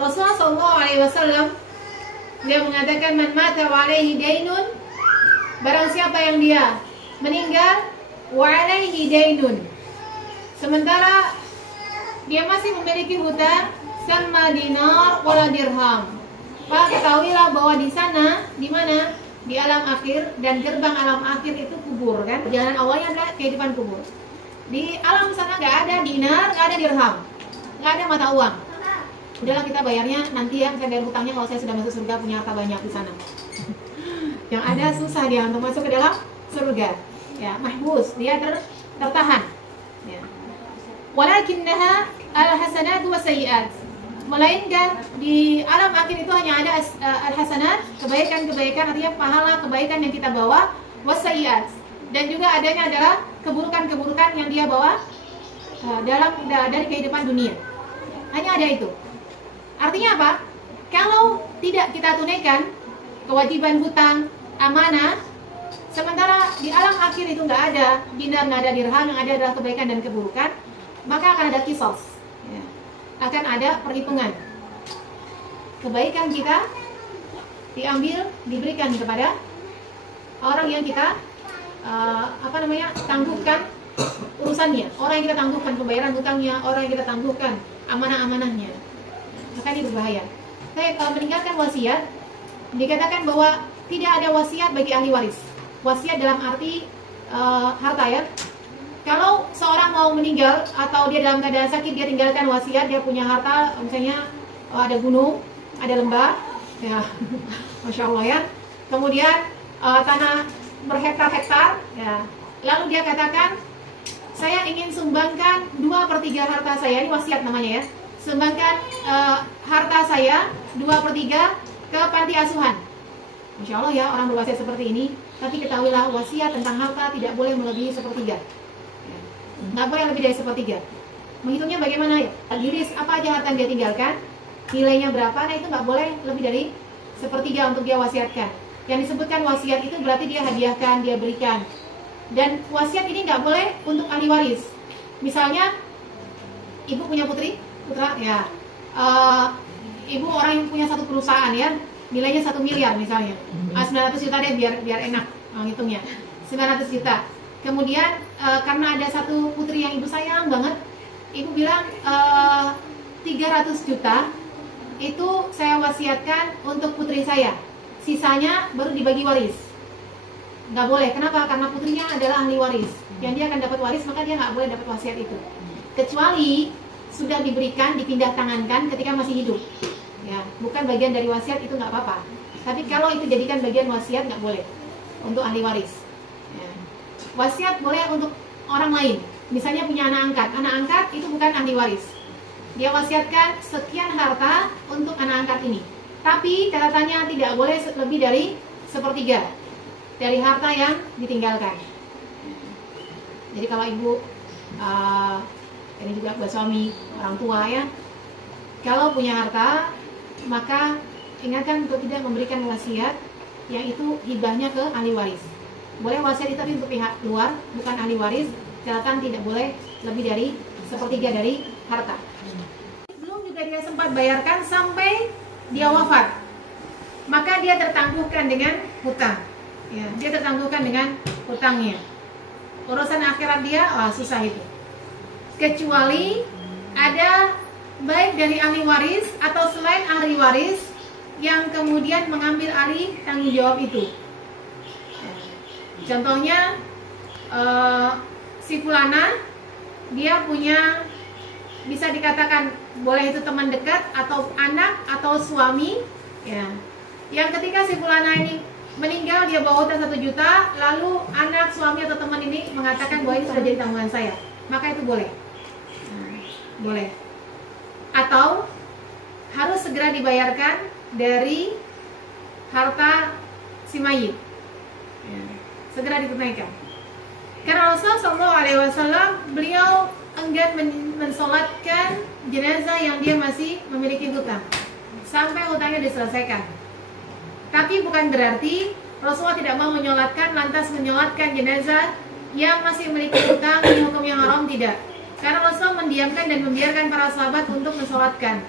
Rasulullah SAW dia mengatakan, man mata wa alaihi dainun, barang siapa yang dia meninggal wa alaihi dainun, sementara dia masih memiliki hutang, sama dinar wala dirham, maka ketahuilah bahwa di sana, di mana? Di alam akhir, dan gerbang alam akhir itu kubur, kan? Jalan awalnya adalah kehidupan kubur. Di alam sana nggak ada dinar, nggak ada dirham, nggak ada mata uang. Udahlah, kita bayarnya nanti ya, saya bayar hutangnya kalau saya sudah masuk surga, punya harta banyak di sana. Yang ada susah dia untuk masuk ke dalam surga. Ya, mahbus, dia tertahan. Ya. Walakinnaha al-hasanat wa sayyi'at. Melainkan di alam akhir itu hanya ada al-hasanat, kebaikan-kebaikan, artinya pahala kebaikan yang kita bawa, wasayyi'at, dan juga adanya adalah keburukan-keburukan yang dia bawa dari kehidupan dunia. Hanya ada itu. Artinya apa? Kalau tidak kita tunaikan kewajiban hutang, amanah, sementara di alam akhir itu nggak ada dinar, nggak ada dirham, yang ada adalah kebaikan dan keburukan, maka akan ada kisos. Ya. Akan ada perhitungan. Kebaikan kita diambil, diberikan kepada orang yang kita tangguhkan urusannya, orang yang kita tangguhkan pembayaran hutangnya, orang yang kita tangguhkan amanah-amanahnya. Maka ini berbahaya. Saya meninggalkan wasiat, dikatakan bahwa tidak ada wasiat bagi ahli waris. Wasiat dalam arti harta, ya. Kalau seorang mau meninggal atau dia dalam keadaan sakit, dia tinggalkan wasiat, dia punya harta, misalnya ada gunung, ada lembah, ya, masya Allah, ya. Kemudian tanah berhektar-hektar, ya. Lalu dia katakan, saya ingin sumbangkan 2/3 harta saya, ini wasiat namanya, ya. Sumbangkan harta saya 2/3 ke panti asuhan. Masya Allah, ya, orang berwasiat seperti ini. Tapi ketahuilah, wasiat tentang harta tidak boleh melebihi 1/3. Nggak boleh lebih dari 1/3. Menghitungnya bagaimana, ya? Diris apa aja harta yang dia tinggalkan, nilainya berapa, nah itu nggak boleh lebih dari 1/3 untuk dia wasiatkan. Yang disebutkan wasiat itu berarti dia hadiahkan, dia berikan. Dan wasiat ini nggak boleh untuk ahli waris. Misalnya ibu punya putra, ya, ibu orang yang punya satu perusahaan, ya, nilainya 1 miliar misalnya, 900 juta deh, biar enak ngitungnya, 900 juta. Kemudian karena ada satu putri yang ibu sayang banget, ibu bilang 300 juta itu saya wasiatkan untuk putri saya, sisanya baru dibagi waris. Nggak boleh. Kenapa? Karena putrinya adalah ahli waris, yang dia akan dapat waris, maka dia nggak boleh dapat wasiat itu, kecuali sudah diberikan, dipindah tangankan ketika masih hidup, ya, bukan bagian dari wasiat, itu nggak apa-apa. Tapi kalau itu jadikan bagian wasiat, nggak boleh untuk ahli waris. Ya. Wasiat boleh untuk orang lain, misalnya punya anak angkat itu bukan ahli waris, dia wasiatkan sekian harta untuk anak angkat ini, tapi catatannya tidak boleh lebih dari 1/3 dari harta yang ditinggalkan. Jadi kalau ibu ini juga buat suami, orang tua, ya, kalau punya harta, maka ingatkan untuk tidak memberikan wasiat yang itu hibahnya ke ahli waris. Boleh wasiat itu tapi untuk pihak luar, bukan ahli waris. Catatan tidak boleh lebih dari 1/3 dari harta. Belum juga dia sempat bayarkan sampai dia wafat, maka dia tertangguhkan dengan hutang, ya, dia tertangguhkan dengan hutangnya. Urusan akhirat dia, susah itu. Kecuali ada baik dari ahli waris atau selain ahli waris yang kemudian mengambil alih tanggung jawab itu. Contohnya si fulana, dia punya, bisa dikatakan boleh itu teman dekat atau anak atau suami, ya, yang ketika si fulana ini meninggal, dia bawa hutang 1 juta, lalu anak, suami atau teman ini mengatakan bahwa ini sudah jadi tanggungan saya, maka itu boleh. Boleh. Atau harus segera dibayarkan dari harta si mayit, ya, segera ditunaikan. Karena Rasulullah SAW beliau enggan mensolatkan jenazah yang dia masih memiliki hutang sampai hutangnya diselesaikan. Tapi bukan berarti Rasulullah tidak mau menyolatkan, lantas menyolatkan jenazah yang masih memiliki hutang di hukum yang haram, tidak. Karena Rasul mendiamkan dan membiarkan para sahabat untuk mensolatkan,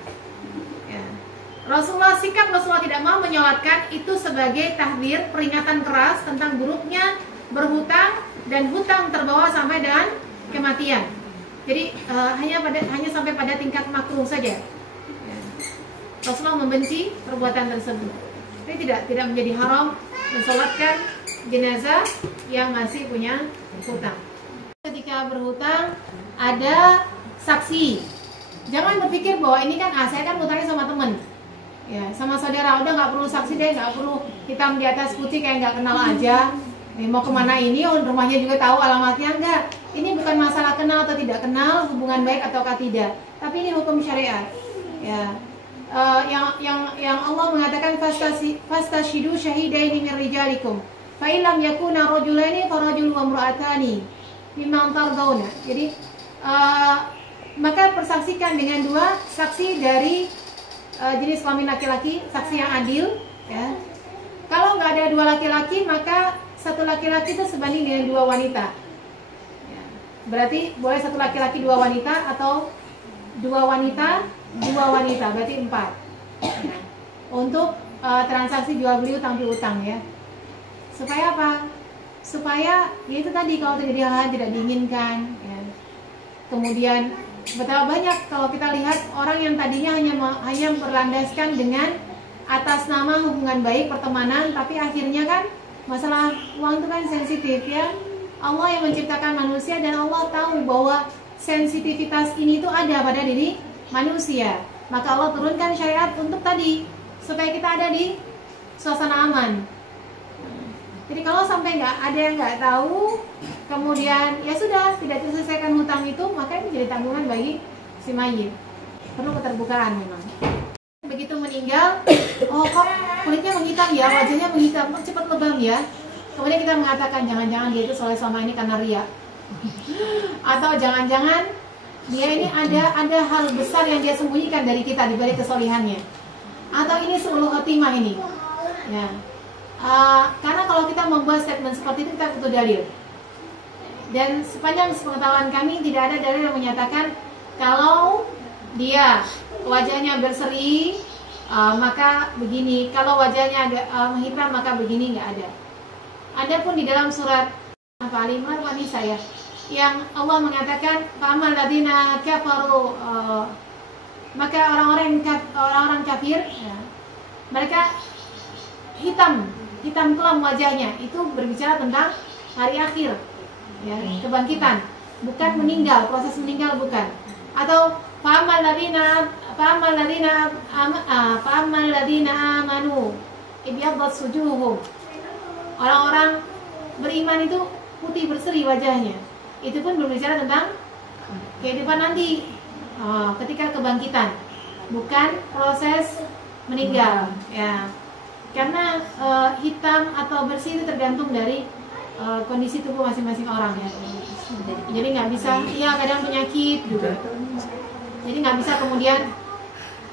ya. sikap Rasulullah tidak mau menyolatkan itu sebagai tahdir, peringatan keras tentang buruknya berhutang dan hutang terbawa sampai dengan kematian. Jadi hanya sampai pada tingkat makruh saja. Rasulullah membenci perbuatan tersebut. Jadi tidak menjadi haram mensolatkan jenazah yang masih punya hutang. Ketika berhutang ada saksi. Jangan berpikir bahwa ini kan saya kan hutangnya sama teman, ya sama saudara, udah nggak perlu saksi deh, nggak perlu hitam di atas putih kayak nggak kenal aja. Mau kemana ini, rumahnya juga tahu alamatnya, enggak. Ini bukan masalah kenal atau tidak kenal, hubungan baik ataukah tidak, tapi ini hukum syariat. Ya, yang Allah mengatakan fastashidu syahidaini min rijalikum fa illam yakuna rajulaini farajulun wa imra'atani mimman tardawna. Jadi maka persaksikan dengan 2 saksi dari jenis kelamin laki-laki, saksi yang adil, ya. Kalau nggak ada 2 laki-laki, maka 1 laki-laki itu sebanding dengan 2 wanita, ya. Berarti boleh 1 laki-laki 2 wanita atau 2 wanita 2 wanita, berarti 4, ya. Untuk transaksi jual beli utang piutang, ya. Supaya apa? Supaya ya itu tadi, kalau terjadi hal-hal tidak diinginkan, ya. Kemudian betapa banyak kalau kita lihat orang yang tadinya hanya berlandaskan dengan atas nama hubungan baik pertemanan, tapi akhirnya kan masalah uang itu kan sensitif, ya. Allah yang menciptakan manusia dan Allah tahu bahwa sensitivitas ini itu ada pada diri manusia. Maka Allah turunkan syariat untuk tadi supaya kita ada di suasana aman. Jadi kalau sampai ada yang nggak tahu, kemudian ya sudah tidak terselesaikan hutang itu, maka itu jadi tanggungan bagi si mayit. Perlu keterbukaan memang. Begitu meninggal, oh kok kulitnya menghitam ya, wajahnya menghitam, kok cepat lebam ya. Kemudian kita mengatakan jangan-jangan dia itu soleh selama ini karena ria, atau jangan-jangan dia ini ada hal besar yang dia sembunyikan dari kita di balik kesolihannya, atau ini seuluh khotimah ini, ya. Karena kalau kita membuat statement seperti itu kita butuh dalil. Dan sepanjang sepengetahuan kami tidak ada dalil yang menyatakan kalau dia wajahnya berseri maka begini, kalau wajahnya agak menghitam maka begini, nggak ada. Adapun di dalam surat Al-Imran Wanisa, ya, yang Allah mengatakan fa'amal ladina kafaru, maka orang-orang kafir, ya, mereka hitam kelam wajahnya, itu berbicara tentang hari akhir, ya, kebangkitan, bukan meninggal, proses meninggal bukan. Atau fa'amal ladina amanu ibyaddat sujuhum, orang-orang beriman itu putih berseri wajahnya, itu pun berbicara tentang kehidupan nanti, ketika kebangkitan, bukan proses meninggal, ya. Karena hitam atau bersih itu tergantung dari kondisi tubuh masing-masing orang, ya. Jadi nggak bisa, iya kadang penyakit juga. Jadi nggak bisa kemudian,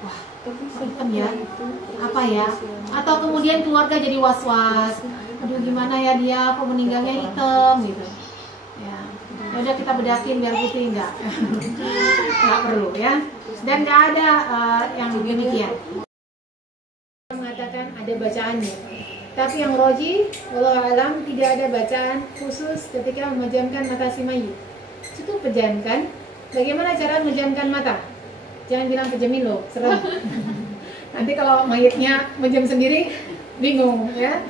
wah hitam ya, apa ya? Atau kemudian keluarga jadi was-was, aduh gimana ya dia, kok meninggalnya hitam gitu. Ya, udah kita bedakin biar putih, nggak perlu, ya. Dan nggak ada yang demikian. Mengatakan ada bacaannya, tapi yang roji, wallahu alam, tidak ada bacaan khusus ketika memejamkan mata si mayit. Cukup pejamkan. Bagaimana cara memejamkan mata? Jangan bilang pejamin loh, serem. Nanti kalau mayitnya menjam sendiri, bingung, ya.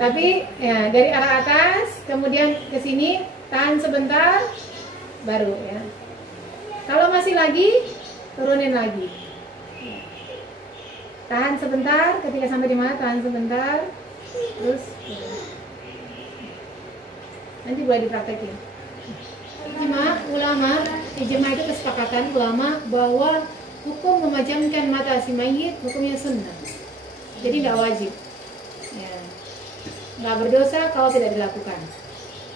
Tapi ya dari arah atas, kemudian ke sini, tahan sebentar, baru, ya. Kalau masih lagi, turunin lagi. Tahan sebentar, ketika sampai di mana tahan sebentar, terus nanti boleh dipraktekin. Ijma itu kesepakatan ulama bahwa hukum memejamkan mata si mayit hukumnya sunnah, jadi nggak wajib, ya. Nggak berdosa kalau tidak dilakukan,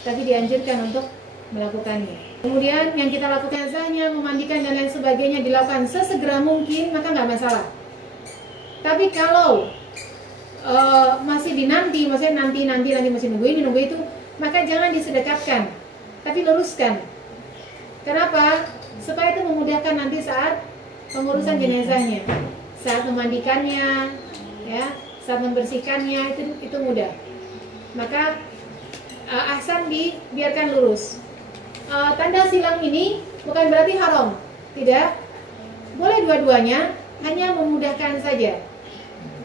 tapi dianjurkan untuk melakukannya. Kemudian yang kita lakukan sahnya memandikan dan lain sebagainya dilakukan sesegera mungkin, maka nggak masalah. Tapi kalau masih dinanti, maksudnya nanti masih nunggu itu, maka jangan disedekatkan, tapi luruskan. Kenapa? Supaya itu memudahkan nanti saat pengurusan jenazahnya. saat memandikannya, ya, saat membersihkannya itu mudah. Maka ahsan dibiarkan lurus. Tanda silang ini bukan berarti haram, tidak. Boleh dua-duanya, hanya memudahkan saja.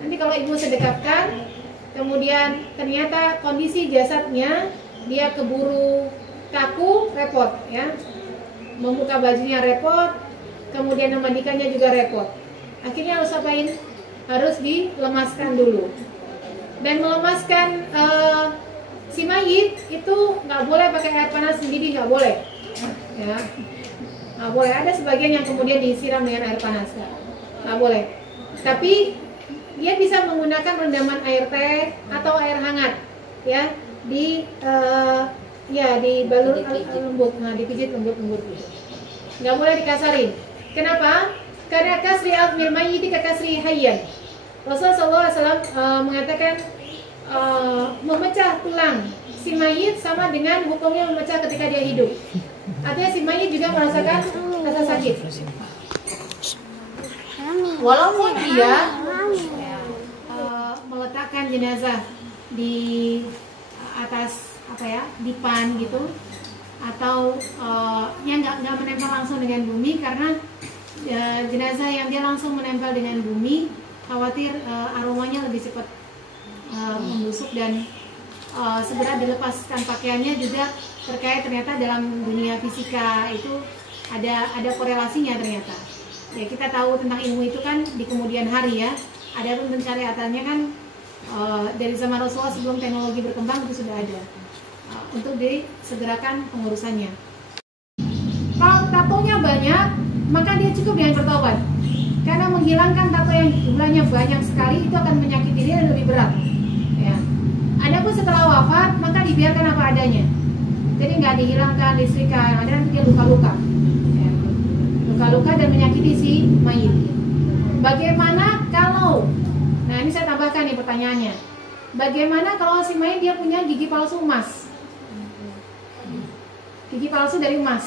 Nanti kalau ibu sedekapkan, kemudian ternyata kondisi jasadnya dia keburu kaku, repot, ya. Membuka bajunya repot, kemudian memandikannya juga repot. Akhirnya harus apain? Harus dilemaskan dulu. Dan melemaskan si mayit itu nggak boleh pakai air panas sendiri, nggak boleh, ya. Nggak boleh. Ada sebagian yang kemudian disiram dengan air panas, nggak boleh. Tapi dia bisa menggunakan rendaman air teh atau air hangat, ya, dibalur lembut, dipijit lembut-lembut. Nggak boleh dikasarin. Kenapa? Karena kasri azmil mayyit ka kasri hayyan. Rasulullah SAW mengatakan memecah tulang si mayit sama dengan hukumnya memecah ketika dia hidup. Artinya si mayit juga merasakan rasa sakit. Walaupun dia meletakkan jenazah di atas dipan gitu, atau yang nggak menempel langsung dengan bumi, karena jenazah yang dia langsung menempel dengan bumi khawatir aromanya lebih cepat membusuk dan segera dilepaskan pakaiannya juga terkait ternyata dalam dunia fisika itu ada korelasinya ternyata. Ya, kita tahu tentang ilmu itu kan di kemudian hari, ya. Ada pun pencariatannya kan dari zaman Rasulullah sebelum teknologi berkembang itu sudah ada untuk disegerakan pengurusannya. Kalau tatonya banyak, maka dia cukup dengan bertobat. Karena menghilangkan tato yang jumlahnya banyak sekali itu akan menyakiti dia dan lebih berat. Ya. Adapun setelah wafat, maka dibiarkan apa adanya. Jadi nggak dihilangkan, disetrika, yang ada nanti dia luka-luka. Ya. Luka-luka dan menyakiti si mayit. Bagaimana kalau, nah ini saya tambahkan nih pertanyaannya. Bagaimana kalau si mayit dia punya gigi palsu emas? Gigi palsu dari emas.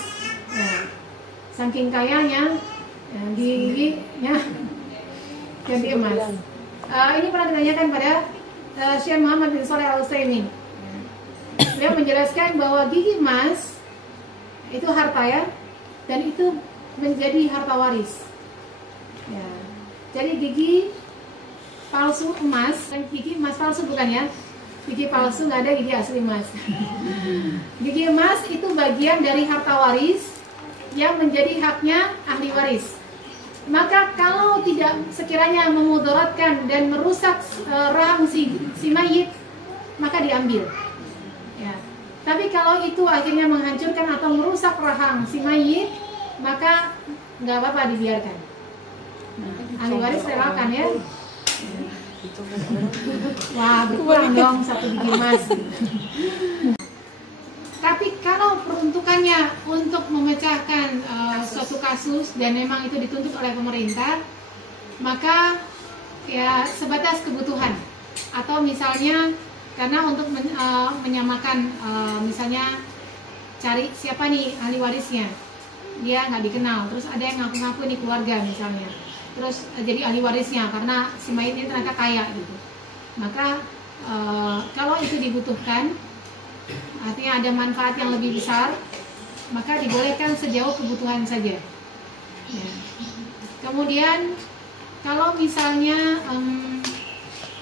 Nah, saking kayanya, ya, giginya ganti emas. Ini pernah ditanyakan pada Syekh Muhammad bin Shalih Al-Utsaimin. Beliau menjelaskan bahwa gigi emas itu harta, ya, dan itu menjadi harta waris. Ya. Jadi gigi palsu emas, gigi emas palsu bukan, ya? Gigi palsu nggak ada, gigi asli emas. Gigi emas itu bagian dari harta waris yang menjadi haknya ahli waris. Maka kalau tidak sekiranya memudaratkan dan merusak rahang si mayit, maka diambil. Ya. Tapi kalau itu akhirnya menghancurkan atau merusak rahang si mayit, maka nggak apa-apa, dibiarkan. Ahli waris relakan, ya. Wah, berkurang dong satu gigi emas. Tapi kalau peruntukannya untuk memecahkan suatu kasus dan memang itu dituntut oleh pemerintah, maka ya sebatas kebutuhan. Atau misalnya karena untuk menyamakan, misalnya cari siapa nih ahli warisnya, dia nggak dikenal, terus ada yang ngaku-ngaku ini keluarga misalnya, terus jadi ahli warisnya karena si mayit ini ternyata kaya gitu. Maka kalau itu dibutuhkan, artinya ada manfaat yang lebih besar, maka dibolehkan sejauh kebutuhan saja. Ya. Kemudian kalau misalnya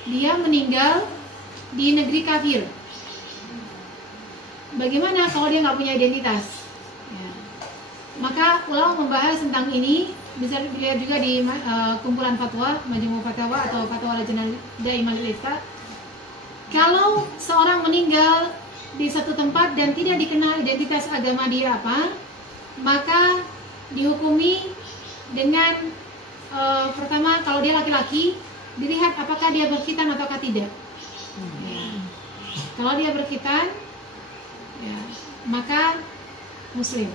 dia meninggal di negeri kafir, bagaimana kalau dia nggak punya identitas? Ya. Maka ulama membahas tentang ini, bisa dilihat juga di kumpulan fatwa, Majmu' Fatawa atau Fatwa Lajnah Daimah lil Ifta. Kalau seorang meninggal di satu tempat dan tidak dikenal identitas agama dia apa, maka dihukumi dengan pertama, kalau dia laki-laki, dilihat apakah dia berkhitan ataukah tidak. Ya. Kalau dia berkhitan, ya, maka muslim.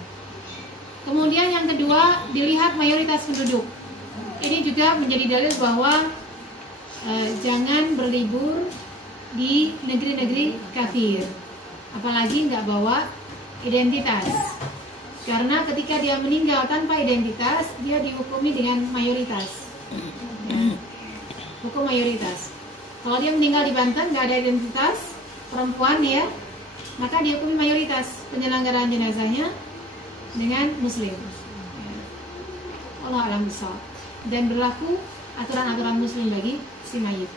Kemudian yang kedua, dilihat mayoritas penduduk. Ini juga menjadi dalil bahwa jangan berlibur di negeri-negeri kafir, apalagi nggak bawa identitas. Karena ketika dia meninggal tanpa identitas, dia dihukumi dengan mayoritas. Ya. Hukum mayoritas. Kalau dia meninggal di Banten nggak ada identitas perempuan ya, maka dihukumi mayoritas penyelenggaraan jenazahnya dengan muslim. Ya. Allah alam besar. Dan berlaku aturan-aturan muslim bagi si mayit.